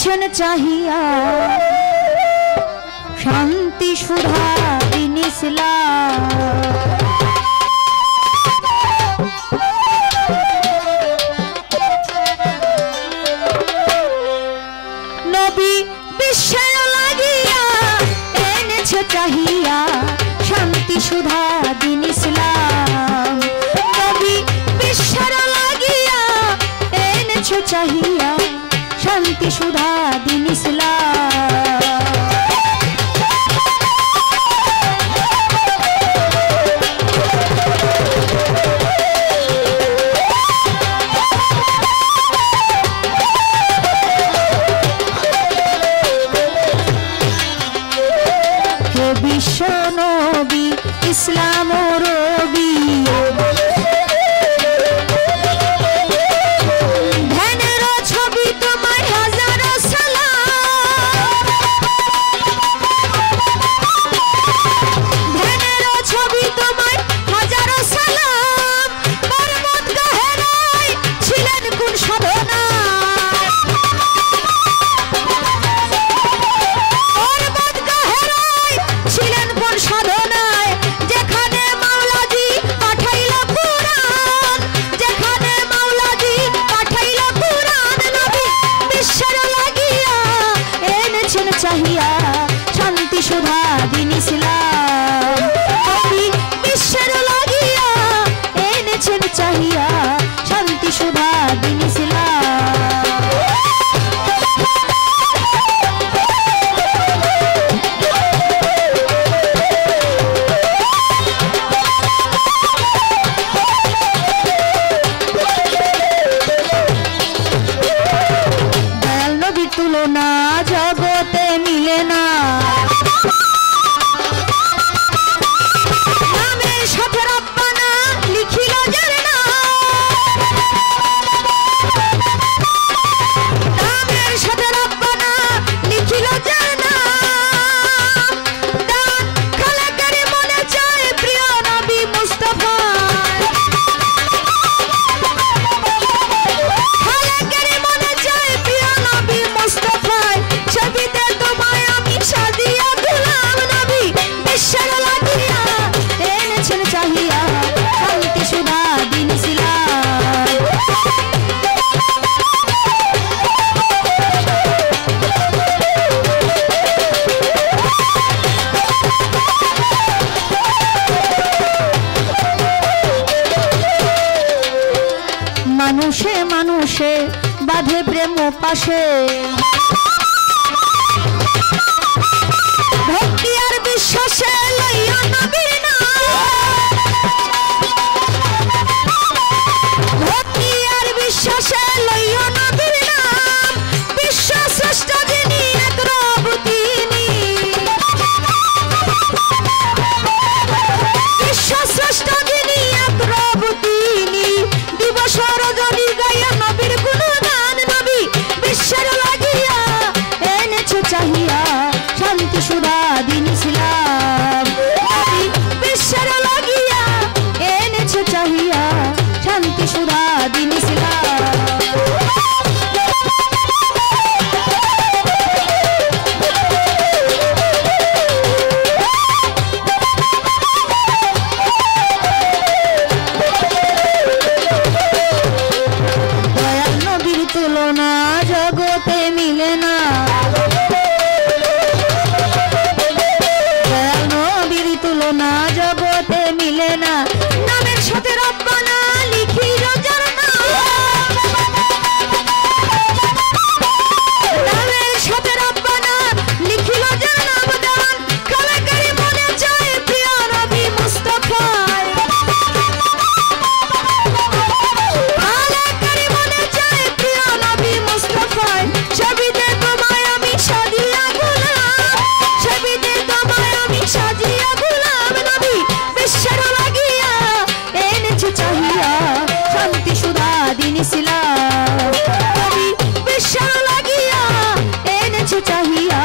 এনেছেন চাহিয়া শান্তি সুধা দিন ইসলাম। নবী বিশ্বের লাগিয়া এনেছে চাহিয়া শান্তি সুধা দিন ইসলাম। নবী বিশ্বের লাগিয়া এনেছে চাহিয়া শান্তি সুধা দিন ইসলাম। হে বিশ্ব নবী ইসলাম রবি চাহিয়া শান্তি সুধা দিন ইসলাম। নবী বিশ্বের লাগিয়া এনেছেন চাহিয়া শান্তি সুধা দিন ইসলাম। দয়াল নবীর তুলনা জগতে মিলে না, নামের সাথে রব্বানা লিখিল যার নাম, নামের সাথে রব্বানা লিখিল যার নাম। দান খালেকের মনে চায় প্রিয় নবী মুস্তাফা, খালেকের মনে চায় প্রিয় নবী মুস্তাফা। ছবিতে তোমায় আমি সাজিয়া দিলাম, নবী বিশ্বের লাগিয়া এনেছেন চাহিয়া শান্তি সুধা দিন ইসলাম। মানুষে মানুষে বাঁধে প্রেম পাশে, ভক্তি আর বিশ্বাসে লইয়া নবীর নাম, ভক্তি আর বিশ্বাসে লইয়া নবীর নাম। বিশ্ব শ্রেষ্ঠ যিনি এক রব তিনি, বিশ্ব শ্রেষ্ঠ যিনি এক রব তিনি। দিবস রজনী গায়া নবীর গুণগান, নবী বিশ্বের লাগিয়া এনেছে চাহিয়া শান্তি সুধা দিন ইসলাম। নবী বিশ্বের লাগিয়া এনেছে চাহিয়া শান্তি সুধা দিন ইসলাম। দয়াল নবীর তুলনা জগতে মিলে না, দয়াল নবীর তুলনা জগতে মিলে না। নামের সাথে রব্বানা লিখিল যার নাম, নামের সাথে রব্বানা লিখিল যার নাম। দান খালেকের মনে চায় প্রিয় নবী মুস্তাফা, খালেকের মনে চায় প্রিয় নবী মুস্তাফা। ছবিতে তোমায় আমি সাজিয়া গোলাম, ছবিতে তোমায় আমি সাজিয়া গোলাম। নবী বিশ্বের লাগিয়া এনেছে চাহিয়া শান্তি সুধা দিন ইসলাম। নবী বিশ্বের লাগিয়া এনেছে চাহিয়া